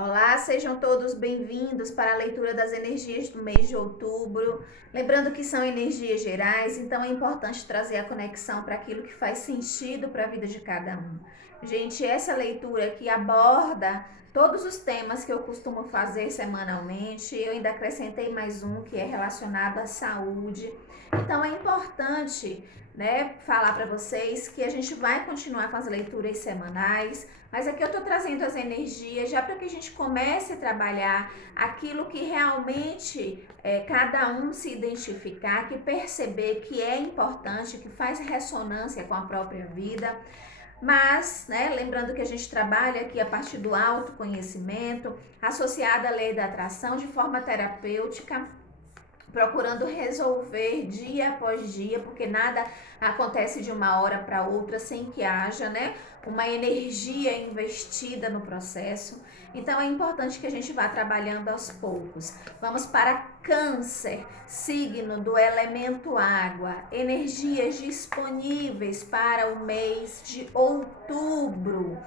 Olá, sejam todos bem-vindos para a leitura das energias do mês de outubro. Lembrando que são energias gerais, então é importante trazer a conexão para aquilo que faz sentido para a vida de cada um. Gente, essa leitura aqui aborda todos os temas que eu costumo fazer semanalmente. Eu ainda acrescentei mais um que é relacionado à saúde. Então é importante, falar para vocês que a gente vai continuar com as leituras semanais. Mas aqui eu tô trazendo as energias já para que a gente comece a trabalhar aquilo que realmente cada um se identificar, que perceber que é importante, que faz ressonância com a própria vida. Mas, lembrando que a gente trabalha aqui a partir do autoconhecimento, associada à lei da atração de forma terapêutica, procurando resolver dia após dia, porque nada acontece de uma hora para outra sem que haja, uma energia investida no processo. Então é importante que a gente vá trabalhando aos poucos. Vamos para Câncer, signo do elemento água, energias disponíveis para o mês de outubro.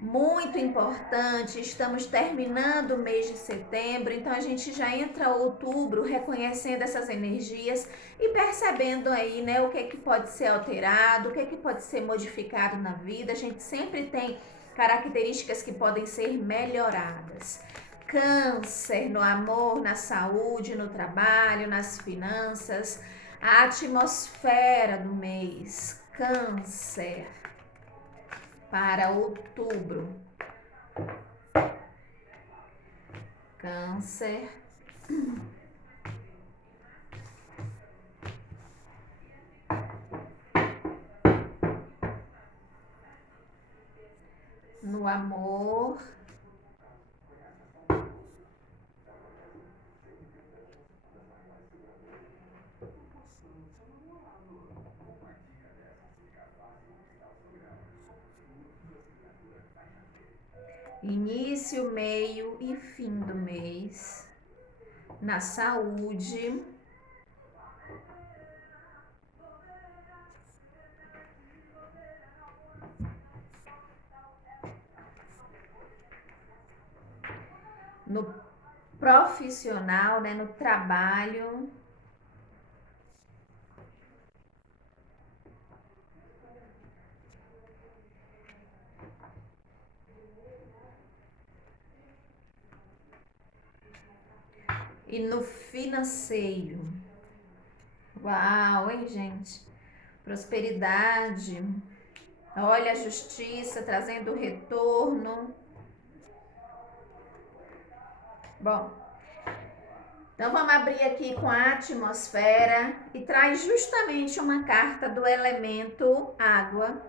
Muito importante, estamos terminando o mês de setembro, então a gente já entra outubro reconhecendo essas energias e percebendo aí, o que pode ser alterado, o que pode ser modificado na vida. A gente sempre tem características que podem ser melhoradas. Câncer no amor, na saúde, no trabalho, nas finanças, a atmosfera do mês. Câncer para outubro. Câncer. No amor. Início, meio e fim do mês. Na saúde. No profissional, no trabalho. E no financeiro. Uau, hein, gente? Prosperidade. Olha a justiça trazendo retorno. Bom, então vamos abrir aqui com a atmosfera e traz justamente uma carta do elemento água,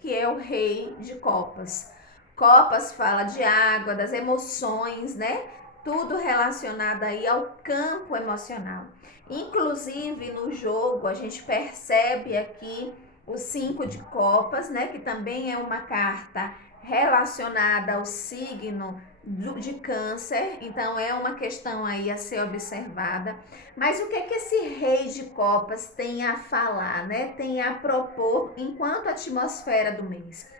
que é o rei de copas. Copas fala de água, das emoções, tudo relacionado aí ao campo emocional. Inclusive no jogo a gente percebe aqui o 5 de copas, que também é uma carta relacionada ao signo de câncer, então é uma questão aí a ser observada. Mas o que esse rei de copas tem a falar, tem a propor enquanto atmosfera do mês?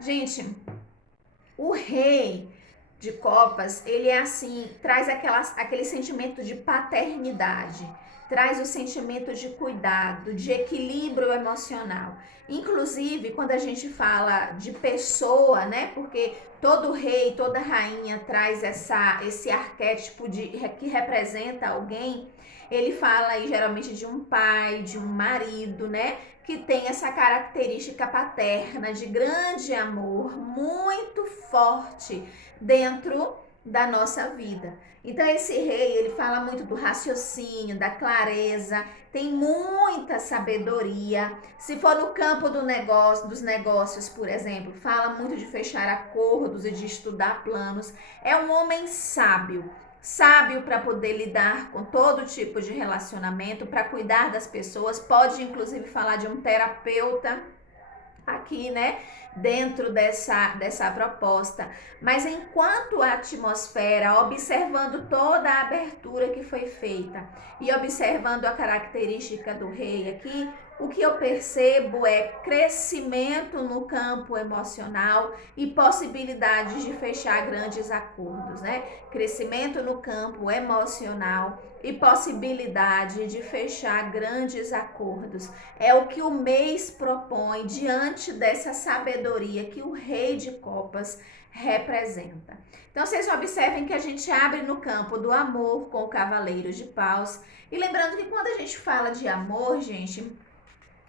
Gente, o rei de copas, ele é assim, traz aquele sentimento de paternidade, traz o sentimento de cuidado, de equilíbrio emocional. Inclusive, quando a gente fala de pessoa, porque todo rei, toda rainha traz esse arquétipo que representa alguém, ele fala aí geralmente de um pai, de um marido, que tem essa característica paterna de grande amor, muito forte dentro da nossa vida. Então esse rei, ele fala muito do raciocínio, da clareza, tem muita sabedoria. Se for no campo dos negócios, por exemplo, fala muito de fechar acordos e de estudar planos. É um homem sábio. Sábio para poder lidar com todo tipo de relacionamento, para cuidar das pessoas. Pode inclusive falar de um terapeuta aqui, dentro dessa proposta. Mas enquanto a atmosfera, observando toda a abertura que foi feita e observando a característica do rei aqui, o que eu percebo é crescimento no campo emocional e possibilidades de fechar grandes acordos, né? Crescimento no campo emocional e possibilidade de fechar grandes acordos. É o que o mês propõe diante dessa sabedoria que o Rei de Copas representa. Então vocês observem que a gente abre no campo do amor com o Cavaleiro de Paus. E lembrando que quando a gente fala de amor, gente,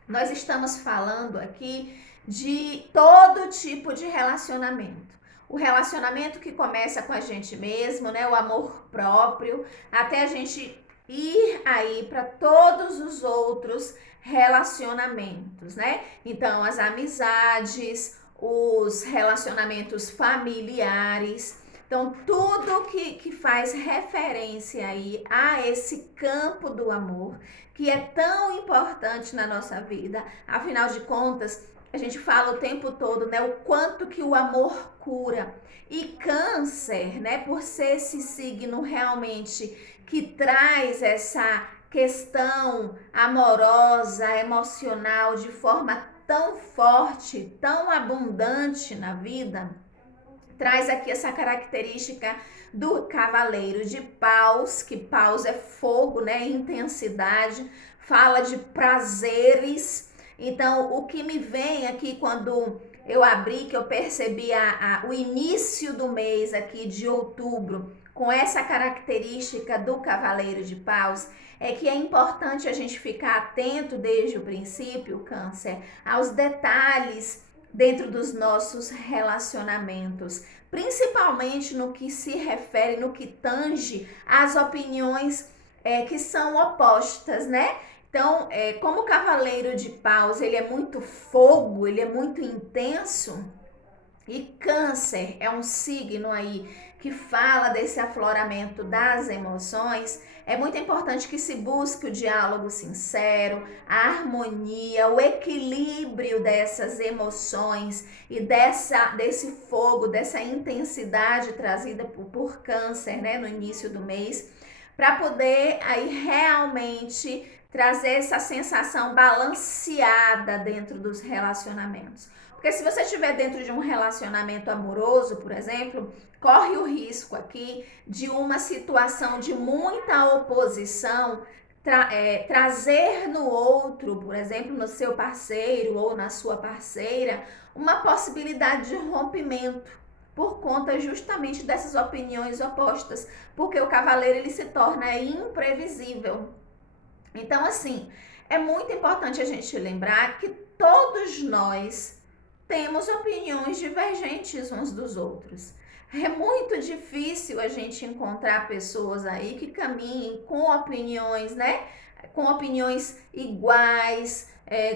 nós estamos falando aqui de todo tipo de relacionamento. O relacionamento que começa com a gente mesmo, né? O amor próprio, até a gente ir aí para todos os outros relacionamentos, né? Então, as amizades, os relacionamentos familiares. Então, tudo que faz referência aí a esse campo do amor, que é tão importante na nossa vida. Afinal de contas, a gente fala o tempo todo, né, o quanto que o amor cura. E câncer, né, por ser esse signo realmente que traz essa questão amorosa, emocional de forma tão forte, tão abundante na vida, traz aqui essa característica do Cavaleiro de Paus, que Paus é fogo, né? Intensidade, fala de prazeres. Então, o que me vem aqui quando eu abri, que eu percebi o início do mês aqui de outubro, com essa característica do Cavaleiro de Paus, é que é importante a gente ficar atento desde o princípio, Câncer, aos detalhes dentro dos nossos relacionamentos, principalmente no que se refere, no que tange às opiniões que são opostas, né? Então, como o Cavaleiro de Paus, ele é muito fogo, ele é muito intenso, e Câncer é um signo aí que fala desse afloramento das emoções. É muito importante que se busque o diálogo sincero, a harmonia, o equilíbrio dessas emoções e desse fogo, dessa intensidade trazida por Câncer, né, no início do mês, para poder aí realmente trazer essa sensação balanceada dentro dos relacionamentos. Porque se você estiver dentro de um relacionamento amoroso, por exemplo, corre o risco aqui de uma situação de muita oposição trazer no outro, por exemplo, no seu parceiro ou na sua parceira, uma possibilidade de rompimento por conta justamente dessas opiniões opostas, porque o cavaleiro ele se torna imprevisível. Então, assim, é muito importante a gente lembrar que todos nós temos opiniões divergentes uns dos outros. É muito difícil a gente encontrar pessoas aí que caminhem com opiniões, né? Com opiniões iguais,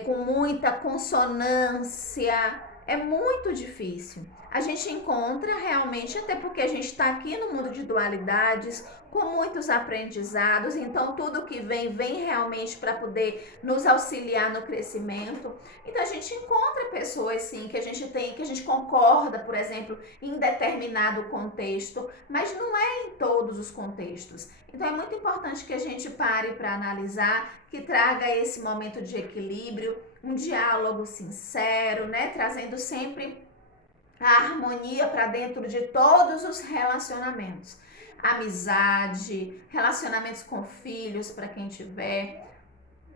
com muita consonância. É muito difícil. A gente encontra realmente, até porque a gente está aqui no mundo de dualidades, com muitos aprendizados, então tudo que vem realmente para poder nos auxiliar no crescimento. Então a gente encontra pessoas sim que a gente tem, que a gente concorda, por exemplo, em determinado contexto, mas não é em todos os contextos. Então é muito importante que a gente pare para analisar, que traga esse momento de equilíbrio, um diálogo sincero, né, trazendo sempre a harmonia para dentro de todos os relacionamentos. Amizade, relacionamentos com filhos, para quem tiver,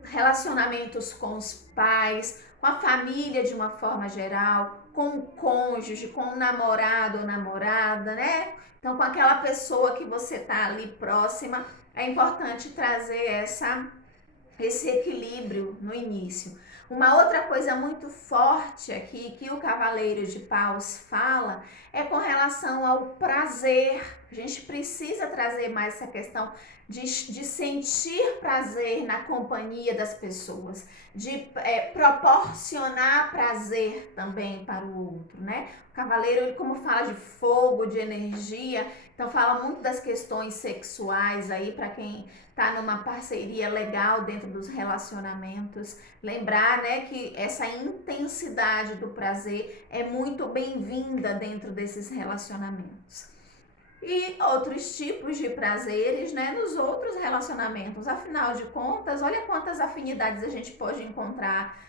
relacionamentos com os pais, com a família de uma forma geral, com o cônjuge, com o namorado ou namorada, né? Então, com aquela pessoa que você tá ali próxima, é importante trazer esse equilíbrio no início. Uma outra coisa muito forte aqui que o Cavaleiro de Paus fala é com relação ao prazer. A gente precisa trazer mais essa questão de sentir prazer na companhia das pessoas, de proporcionar prazer também para o outro, né? O Cavaleiro, ele como fala de fogo, de energia, então fala muito das questões sexuais aí para quem tá numa parceria legal dentro dos relacionamentos. Lembrar, né, que essa intensidade do prazer é muito bem-vinda dentro desses relacionamentos. e outros tipos de prazeres, né, nos outros relacionamentos. Afinal de contas, olha quantas afinidades a gente pode encontrar.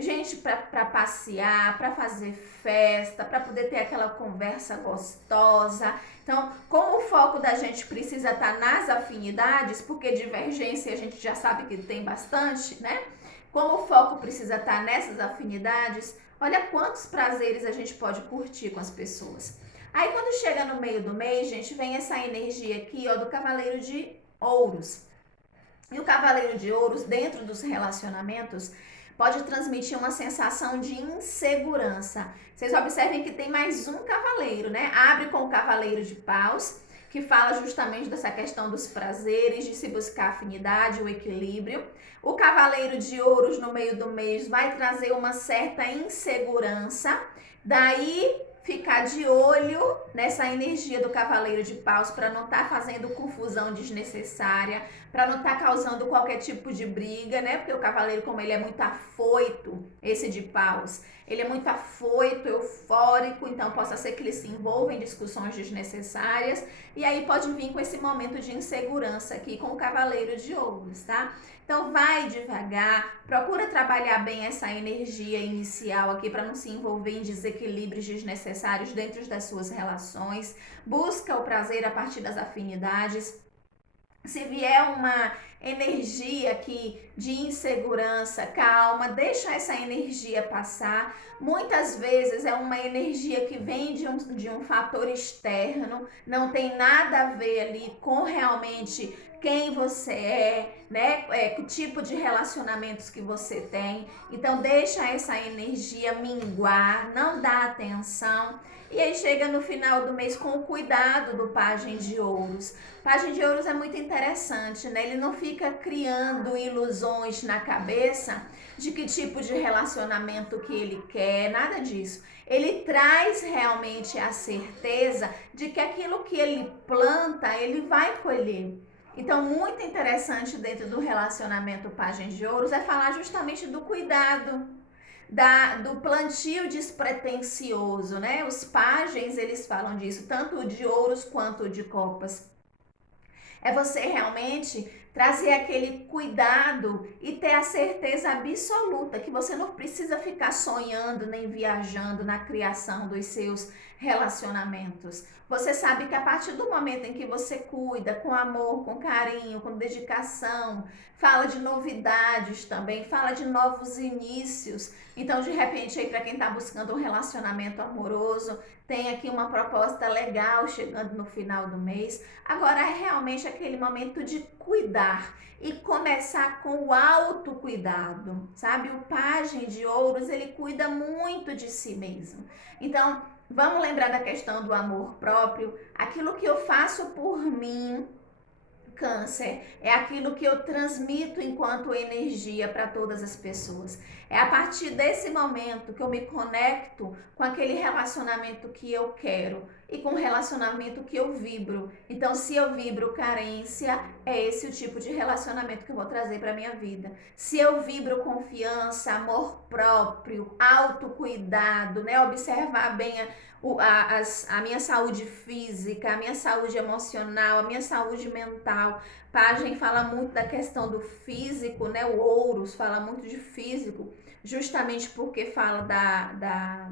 Gente para passear, para fazer festa, para poder ter aquela conversa gostosa. Então, como o foco da gente precisa estar nas afinidades, porque divergência a gente já sabe que tem bastante, né? Como o foco precisa estar nessas afinidades, olha quantos prazeres a gente pode curtir com as pessoas. Aí quando chega no meio do mês, gente, vem essa energia aqui, ó, do Cavaleiro de Ouros. E o Cavaleiro de Ouros, dentro dos relacionamentos, pode transmitir uma sensação de insegurança. Vocês observem que tem mais um cavaleiro, né? Abre com o Cavaleiro de Paus, que fala justamente dessa questão dos prazeres, de se buscar afinidade, o equilíbrio. O Cavaleiro de Ouros no meio do mês vai trazer uma certa insegurança. Daí ficar de olho nessa energia do Cavaleiro de Paus para não estar fazendo confusão desnecessária, para não estar causando qualquer tipo de briga, né? Porque o Cavaleiro, como ele é muito afoito, esse de Paus, ele é muito afoito, eufórico, então possa ser que ele se envolva em discussões desnecessárias e aí pode vir com esse momento de insegurança aqui com o Cavaleiro de Ouros, tá? Então vai devagar, procura trabalhar bem essa energia inicial aqui para não se envolver em desequilíbrios desnecessários dentro das suas relações. Busca o prazer a partir das afinidades. Se vier uma energia aqui de insegurança, calma, deixa essa energia passar. Muitas vezes é uma energia que vem de um fator externo, não tem nada a ver ali com realmente quem você né? Que tipo de relacionamentos que você tem. Então deixa essa energia minguar, não dá atenção. E aí chega no final do mês com o cuidado do Pajem de Ouros. Pajem de Ouros é muito interessante, né? Ele não fica criando ilusões na cabeça de que tipo de relacionamento que ele quer, nada disso. Ele traz realmente a certeza de que aquilo que ele planta, ele vai colher. Então, muito interessante dentro do relacionamento Pajem de Ouros é falar justamente do cuidado, do plantio despretensioso, né? Os pajens, eles falam disso, tanto o de ouros quanto o de copas. É você realmente trazer aquele cuidado e ter a certeza absoluta que você não precisa ficar sonhando nem viajando na criação dos seus relacionamentos. Você sabe que a partir do momento em que você cuida com amor, com carinho, com dedicação, fala de novidades também, fala de novos inícios. Então, de repente, aí para quem está buscando um relacionamento amoroso, tem aqui uma proposta legal chegando no final do mês. Agora é realmente aquele momento de cuidar e começar com o autocuidado, sabe? O Pajem de Ouros, ele cuida muito de si mesmo. Então, vamos lembrar da questão do amor próprio. Aquilo que eu faço por mim, Câncer, é aquilo que eu transmito enquanto energia para todas as pessoas. É a partir desse momento que eu me conecto com aquele relacionamento que eu quero e com o relacionamento que eu vibro. Então, se eu vibro carência, é esse o tipo de relacionamento que eu vou trazer para minha vida. Se eu vibro confiança, amor próprio, autocuidado, né? Observar bem a minha saúde física, a minha saúde emocional, a minha saúde mental. Pajem fala muito da questão do físico, né? O Ouros fala muito de físico, justamente porque fala da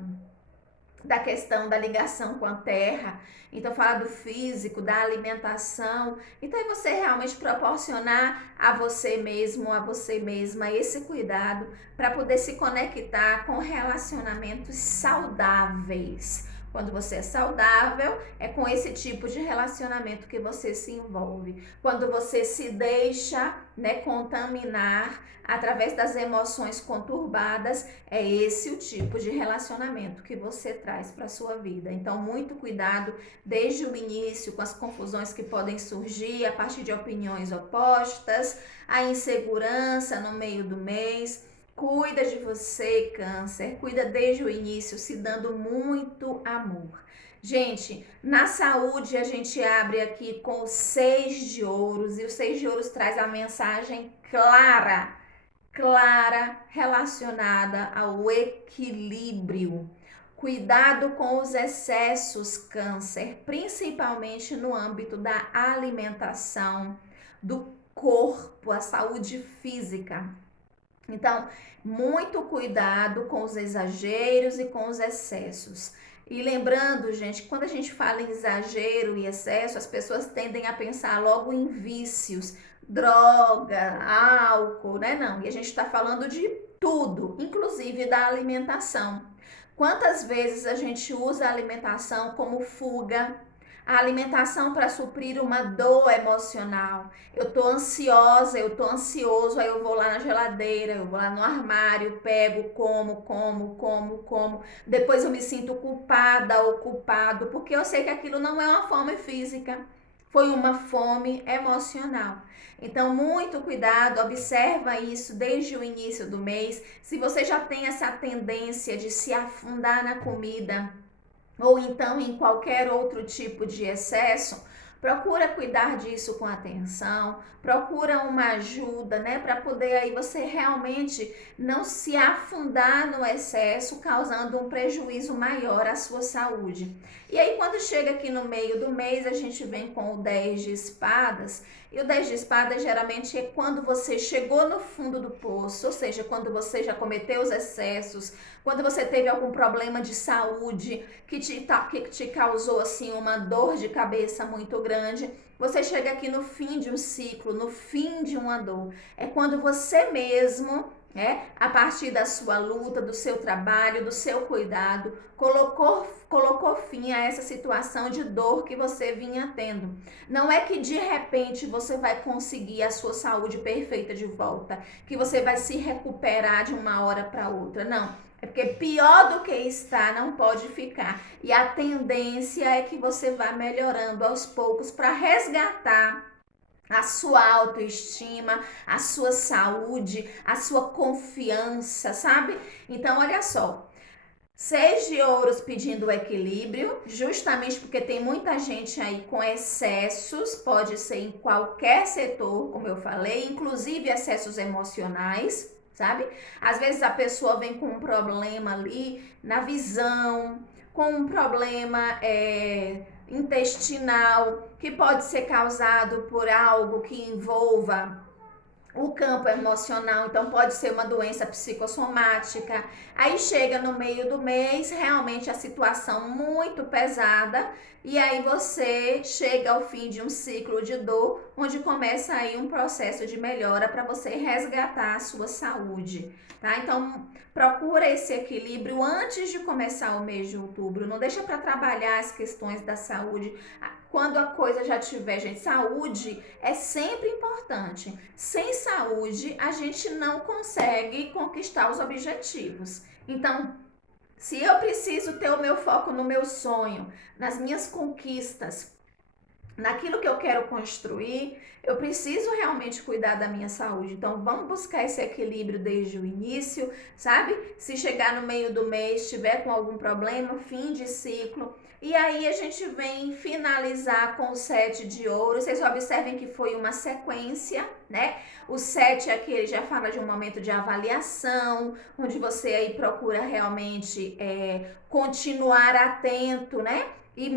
questão da ligação com a terra. Então fala do físico, da alimentação. Então é você realmente proporcionar a você mesmo, a você mesma esse cuidado para poder se conectar com relacionamentos saudáveis. Quando você é saudável, é com esse tipo de relacionamento que você se envolve. Quando você se deixa, né, contaminar através das emoções conturbadas, é esse o tipo de relacionamento que você traz para a sua vida. Então, muito cuidado desde o início com as confusões que podem surgir a partir de opiniões opostas, a insegurança no meio do mês. Cuida de você, Câncer, cuida desde o início, se dando muito amor. Gente, na saúde a gente abre aqui com o 6 de ouros, e o 6 de ouros traz a mensagem clara, relacionada ao equilíbrio. Cuidado com os excessos, câncer, principalmente no âmbito da alimentação, do corpo, a saúde física. Então, muito cuidado com os exageros e com os excessos. E lembrando, gente, quando a gente fala em exagero e excesso, as pessoas tendem a pensar logo em vícios, droga, álcool, né? Não, e a gente está falando de tudo, inclusive da alimentação. Quantas vezes a gente usa a alimentação como fuga? A alimentação para suprir uma dor emocional. Eu tô ansiosa, eu tô ansioso, aí eu vou lá na geladeira, eu vou lá no armário, pego, como. Depois eu me sinto culpada ou culpado, porque eu sei que aquilo não é uma fome física, foi uma fome emocional. Então, muito cuidado, observa isso desde o início do mês. Se você já tem essa tendência de se afundar na comida, ou então em qualquer outro tipo de excesso, procura cuidar disso com atenção, procura uma ajuda, né, para poder aí você realmente não se afundar no excesso, causando um prejuízo maior à sua saúde. E aí quando chega aqui no meio do mês, a gente vem com o 10 de espadas, e o 10 de espadas geralmente é quando você chegou no fundo do poço, ou seja, quando você já cometeu os excessos, quando você teve algum problema de saúde que te causou assim uma dor de cabeça muito grande, você chega aqui no fim de um ciclo, no fim de uma dor. É quando você mesmo, a partir da sua luta, do seu trabalho, do seu cuidado, colocou fim a essa situação de dor que você vinha tendo. Não é que de repente você vai conseguir a sua saúde perfeita de volta, que você vai se recuperar de uma hora para outra, não. É porque pior do que está não pode ficar. E a tendência é que você vá melhorando aos poucos para resgatar a sua autoestima, a sua saúde, a sua confiança, sabe? Então, olha só. 6 de ouros pedindo equilíbrio, justamente porque tem muita gente aí com excessos, pode ser em qualquer setor, como eu falei, inclusive excessos emocionais, sabe? Às vezes a pessoa vem com um problema ali na visão, com um problema intestinal, que pode ser causado por algo que envolva o campo emocional, então pode ser uma doença psicossomática. Aí chega no meio do mês, realmente a situação muito pesada, e aí você chega ao fim de um ciclo de dor, onde começa aí um processo de melhora para você resgatar a sua saúde, tá? Então procura esse equilíbrio antes de começar o mês de outubro, não deixa para trabalhar as questões da saúde quando a coisa já tiver, gente. Saúde é sempre importante. Sem saúde, a gente não consegue conquistar os objetivos. Então, se eu preciso ter o meu foco no meu sonho, nas minhas conquistas, naquilo que eu quero construir, eu preciso realmente cuidar da minha saúde. Então, vamos buscar esse equilíbrio desde o início, sabe? Se chegar no meio do mês, tiver com algum problema, fim de ciclo. E aí a gente vem finalizar com o 7 de ouro. Vocês observem que foi uma sequência, né? O 7 aqui, ele já fala de um momento de avaliação, onde você aí procura realmente continuar atento, né? E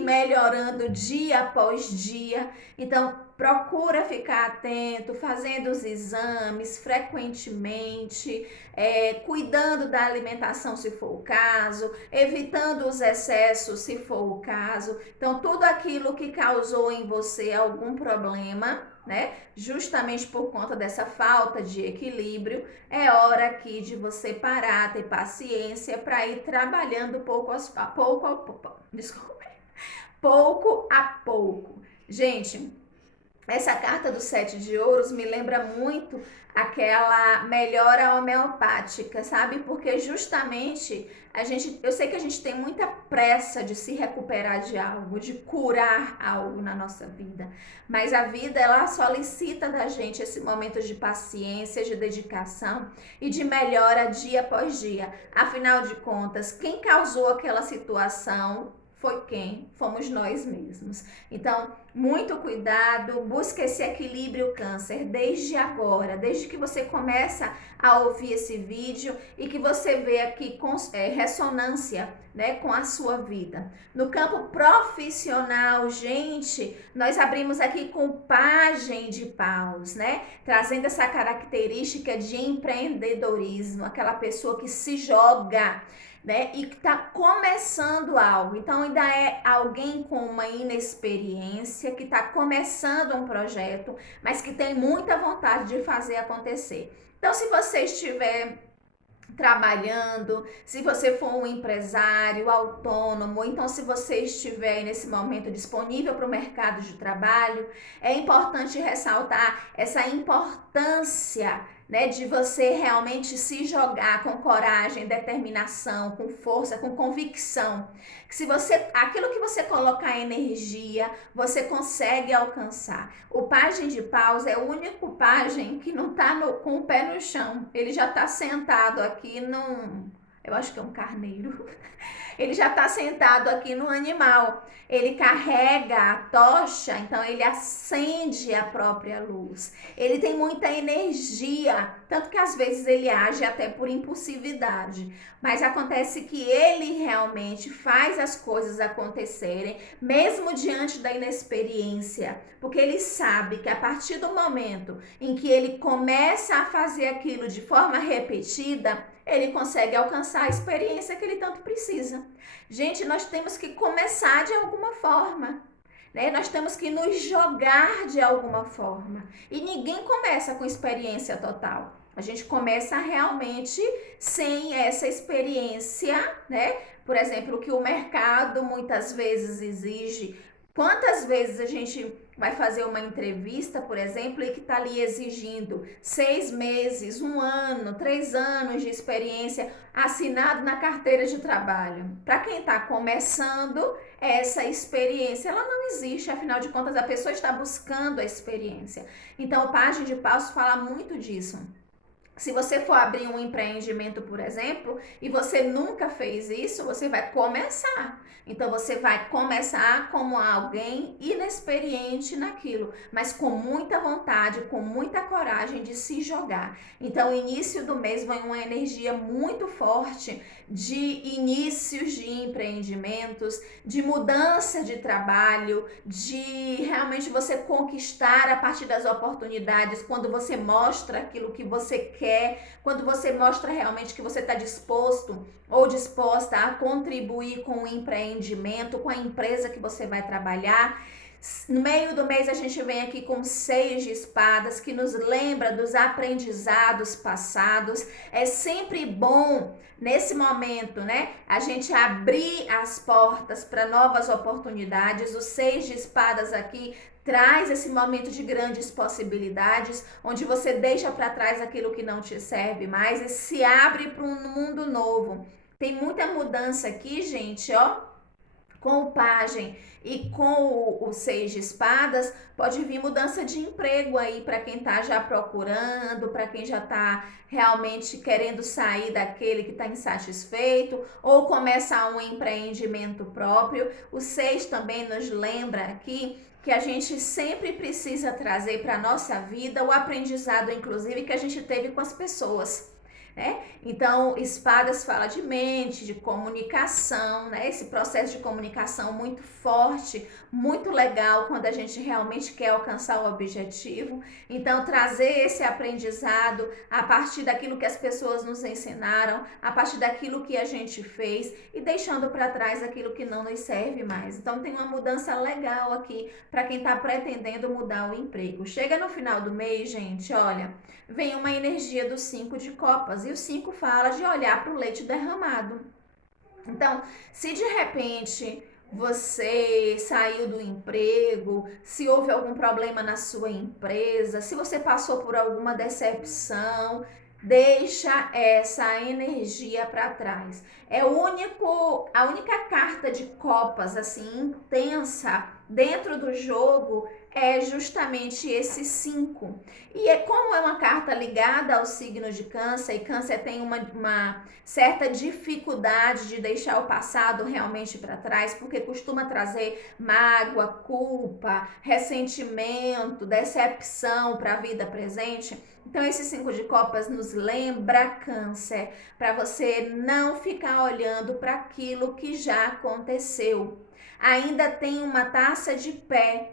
melhorando dia após dia. Então, procura ficar atento, fazendo os exames frequentemente, cuidando da alimentação se for o caso, evitando os excessos se for o caso. Então, tudo aquilo que causou em você algum problema, né? Justamente por conta dessa falta de equilíbrio, é hora aqui de você parar, ter paciência para ir trabalhando pouco a pouco. Gente, essa carta do 7 de ouros me lembra muito aquela melhora homeopática, sabe? Porque justamente eu sei que a gente tem muita pressa de se recuperar de algo, de curar algo na nossa vida, mas a vida ela solicita da gente esse momento de paciência, de dedicação e de melhora dia após dia. Afinal de contas, quem causou aquela situação foi quem? Fomos nós mesmos. Então, muito cuidado, busque esse equilíbrio, Câncer, desde agora, desde que você começa a ouvir esse vídeo e que você vê aqui ressonância, né, com a sua vida. No campo profissional, gente, nós abrimos aqui com Pajem de Paus, né, trazendo essa característica de empreendedorismo, aquela pessoa que se joga, né, e que está começando algo. Então, ainda é alguém com uma inexperiência, que está começando um projeto, mas que tem muita vontade de fazer acontecer. Então, se você estiver trabalhando, se você for um empresário autônomo, então se você estiver nesse momento disponível para o mercado de trabalho, é importante ressaltar essa importância, né, de você realmente se jogar com coragem, determinação, com força, com convicção. Que se você, aquilo que você colocar energia, você consegue alcançar. O Pajem de Paus é o único pajem que não está com o pé no chão. Ele já está sentado aqui eu acho que é um carneiro. Ele já está sentado aqui no animal. Ele carrega a tocha, então ele acende a própria luz. Ele tem muita energia, tanto que às vezes ele age até por impulsividade. Mas acontece que ele realmente faz as coisas acontecerem, mesmo diante da inexperiência, porque ele sabe que a partir do momento em que ele começa a fazer aquilo de forma repetida, ele consegue alcançar a experiência que ele tanto precisa. Gente, nós temos que começar de alguma forma, né? Nós temos que nos jogar de alguma forma. E ninguém começa com experiência total. A gente começa realmente sem essa experiência, né? Por exemplo, o que o mercado muitas vezes exige. Quantas vezes a gente vai fazer uma entrevista, por exemplo, e que está ali exigindo 6 meses, 1 ano, 3 anos de experiência assinado na carteira de trabalho. Para quem está começando, essa experiência, ela não existe, afinal de contas, a pessoa está buscando a experiência. Então, o Pajem de Paus fala muito disso. Se você for abrir um empreendimento, por exemplo, e você nunca fez isso, você vai começar. Então, você vai começar como alguém inexperiente naquilo, mas com muita vontade, com muita coragem de se jogar. Então, o início do mês vai uma energia muito forte de inícios de empreendimentos, de mudança de trabalho, de realmente você conquistar a partir das oportunidades, quando você mostra aquilo que você quer, quando você mostra realmente que você está disposto ou disposta a contribuir com o empreendimento, com a empresa que você vai trabalhar. No meio do mês a gente vem aqui com 6 de espadas, que nos lembra dos aprendizados passados. É sempre bom nesse momento, né, a gente abrir as portas para novas oportunidades. O 6 de espadas aqui traz esse momento de grandes possibilidades, onde você deixa para trás aquilo que não te serve mais e se abre para um mundo novo. Tem muita mudança aqui, gente, ó. Com o Pajem e com o 6 de espadas, pode vir mudança de emprego aí para quem tá já procurando, para quem já tá realmente querendo sair daquele que está insatisfeito ou começar um empreendimento próprio. O 6 também nos lembra aqui que a gente sempre precisa trazer para a nossa vida o aprendizado, inclusive, que a gente teve com as pessoas. Né? Então, espadas fala de mente, de comunicação, né? Esse processo de comunicação muito forte, muito legal quando a gente realmente quer alcançar o objetivo. Então, trazer esse aprendizado a partir daquilo que as pessoas nos ensinaram, a partir daquilo que a gente fez e deixando para trás aquilo que não nos serve mais. Então, tem uma mudança legal aqui para quem está pretendendo mudar o emprego. Chega no final do mês, gente, olha, vem uma energia do 5 de copas e o 5 fala de olhar para o leite derramado. Então, se de repente você saiu do emprego, se houve algum problema na sua empresa, se você passou por alguma decepção, deixa essa energia para trás. É a única carta de copas assim intensa dentro do jogo é justamente esse 5. E como é uma carta ligada ao signo de Câncer, e Câncer tem uma certa dificuldade de deixar o passado realmente para trás, porque costuma trazer mágoa, culpa, ressentimento, decepção para a vida presente. Então, esse 5 de copas nos lembra, Câncer, para você não ficar olhando para aquilo que já aconteceu. Ainda tem uma taça de pé.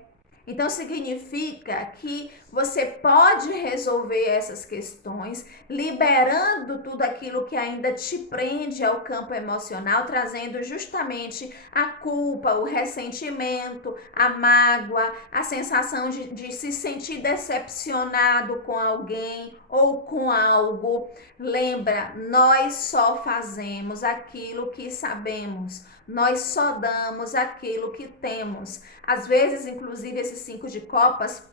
Então, significa que você pode resolver essas questões liberando tudo aquilo que ainda te prende ao campo emocional, trazendo justamente a culpa, o ressentimento, a mágoa, a sensação de se sentir decepcionado com alguém ou com algo. Lembra, nós só fazemos aquilo que sabemos. Nós só damos aquilo que temos. Às vezes, inclusive, esse 5 de copas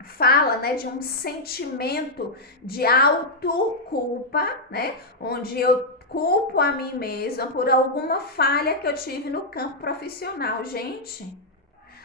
fala, né, de um sentimento de autoculpa, né, onde eu culpo a mim mesma por alguma falha que eu tive no campo profissional. Gente,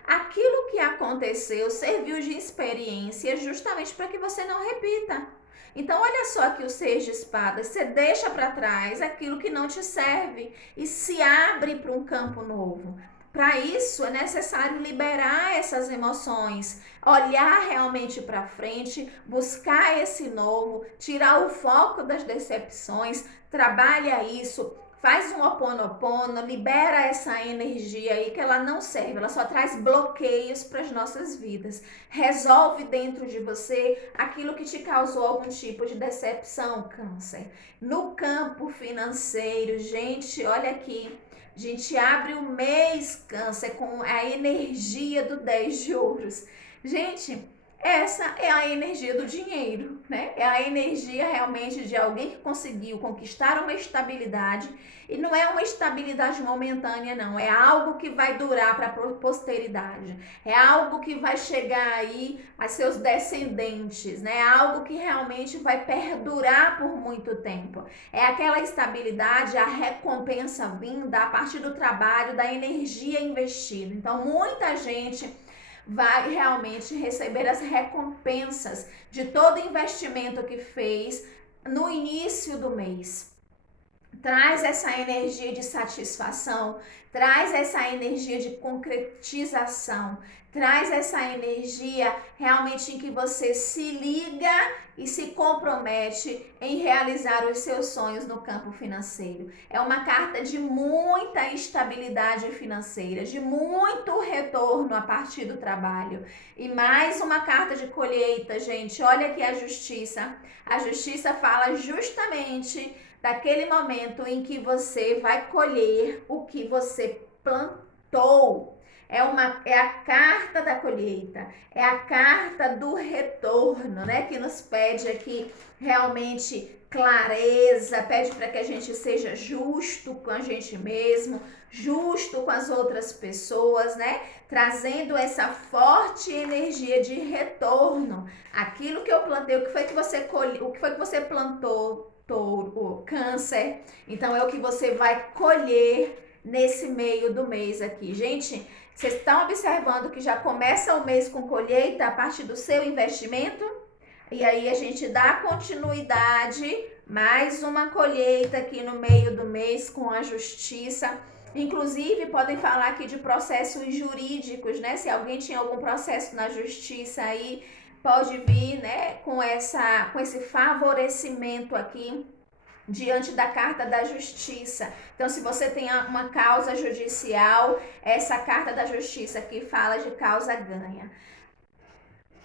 aquilo que aconteceu serviu de experiência justamente para que você não repita. Então, olha só aqui o 6 de espadas. Você deixa para trás aquilo que não te serve e se abre para um campo novo. Para isso, é necessário liberar essas emoções, olhar realmente para frente, buscar esse novo, tirar o foco das decepções, trabalha isso. Faz um Ho'oponopono, libera essa energia aí que ela não serve, ela só traz bloqueios para as nossas vidas. Resolve dentro de você aquilo que te causou algum tipo de decepção, Câncer. No campo financeiro, gente, olha aqui. A gente abre o mês, Câncer, com a energia do 10 de ouros. Gente, essa é a energia do dinheiro, né? É a energia realmente de alguém que conseguiu conquistar uma estabilidade. E não é uma estabilidade momentânea, não. É algo que vai durar para a posteridade. É algo que vai chegar aí a seus descendentes, né? É algo que realmente vai perdurar por muito tempo. É aquela estabilidade, a recompensa vinda a partir do trabalho, da energia investida. Então, muita gente vai realmente receber as recompensas de todo investimento que fez no início do mês. Traz essa energia de satisfação, traz essa energia de concretização, traz essa energia realmente em que você se liga e se compromete em realizar os seus sonhos no campo financeiro. É uma carta de muita estabilidade financeira, de muito retorno a partir do trabalho. E mais uma carta de colheita, gente. Olha aqui a justiça. A justiça fala justamente daquele momento em que você vai colher o que você plantou. É a carta da colheita, é a carta do retorno, né? Que nos pede aqui realmente clareza, pede para que a gente seja justo com a gente mesmo, justo com as outras pessoas, né? Trazendo essa forte energia de retorno. Aquilo que eu plantei, o que foi que você colheu, o que foi que você plantou, Touro, Câncer. Então é o que você vai colher nesse meio do mês aqui. Gente, vocês estão observando que já começa o mês com colheita a partir do seu investimento? E aí a gente dá continuidade, mais uma colheita aqui no meio do mês com a justiça. Inclusive, podem falar aqui de processos jurídicos, né? Se alguém tinha algum processo na justiça aí, pode vir, né, com esse favorecimento aqui diante da carta da justiça. Então, se você tem uma causa judicial, essa carta da justiça que fala de causa ganha.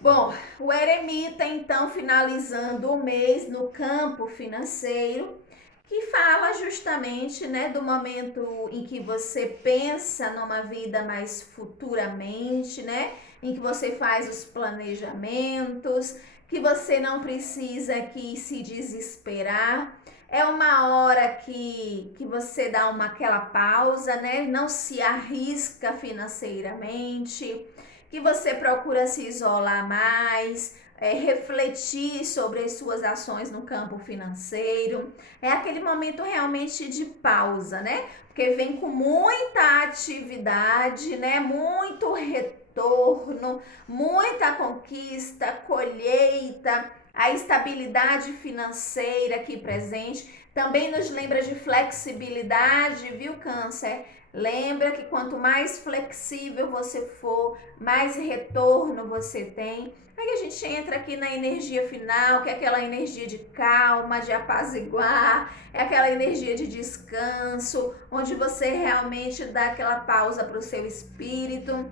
Bom, o eremita, então, finalizando o mês no campo financeiro, que fala justamente, né, do momento em que você pensa numa vida mais futuramente, né, em que você faz os planejamentos, que você não precisa aqui se desesperar. É uma hora que você dá aquela pausa, né, não se arrisca financeiramente, que você procura se isolar mais, refletir sobre as suas ações no campo financeiro. É aquele momento realmente de pausa, né? Porque vem com muita atividade, né? Muito retorno, muita conquista, colheita, a estabilidade financeira aqui presente. Também nos lembra de flexibilidade, viu, Câncer? Lembra que quanto mais flexível você for, mais retorno você tem. Aí a gente entra aqui na energia final, que é aquela energia de calma, de apaziguar, é aquela energia de descanso, onde você realmente dá aquela pausa para o seu espírito,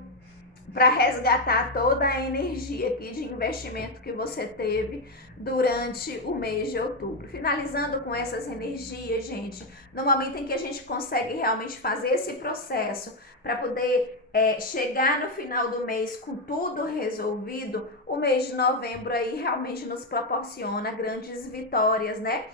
para resgatar toda a energia aqui de investimento que você teve durante o mês de outubro. Finalizando com essas energias, gente, no momento em que a gente consegue realmente fazer esse processo para poder chegar no final do mês com tudo resolvido, o mês de novembro aí realmente nos proporciona grandes vitórias, né?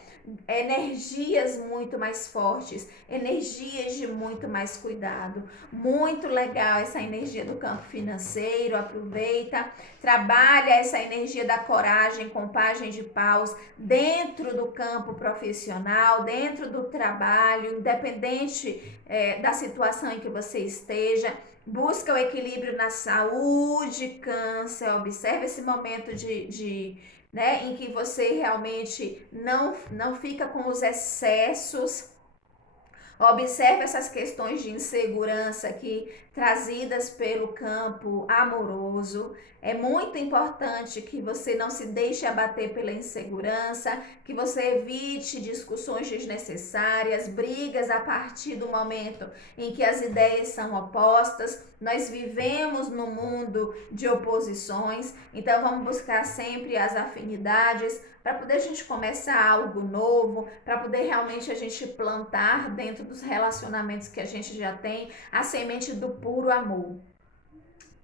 Energias muito mais fortes, energias de muito mais cuidado. Muito legal essa energia do campo financeiro, aproveita, trabalha essa energia da coragem com página de paus dentro do campo profissional, dentro do trabalho, independente da situação em que você esteja. Busca o equilíbrio na saúde, câncer, observe esse momento né, em que você realmente não fica com os excessos. Observe essas questões de insegurança aqui trazidas pelo campo amoroso. É muito importante que você não se deixe abater pela insegurança, que você evite discussões desnecessárias, brigas a partir do momento em que as ideias são opostas. Nós vivemos num mundo de oposições, então vamos buscar sempre as afinidades para poder a gente começar algo novo, para poder realmente a gente plantar dentro dos relacionamentos que a gente já tem a semente do puro amor.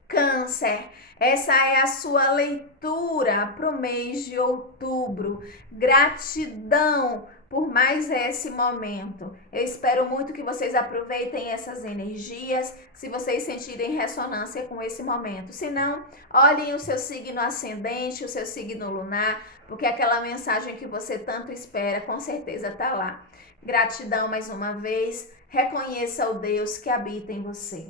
Câncer, essa é a sua leitura para o mês de outubro. Gratidão por mais esse momento. Eu espero muito que vocês aproveitem essas energias, se vocês sentirem ressonância com esse momento. Se não, olhem o seu signo ascendente, o seu signo lunar, porque aquela mensagem que você tanto espera, com certeza está lá. Gratidão mais uma vez. Reconheça o Deus que habita em você.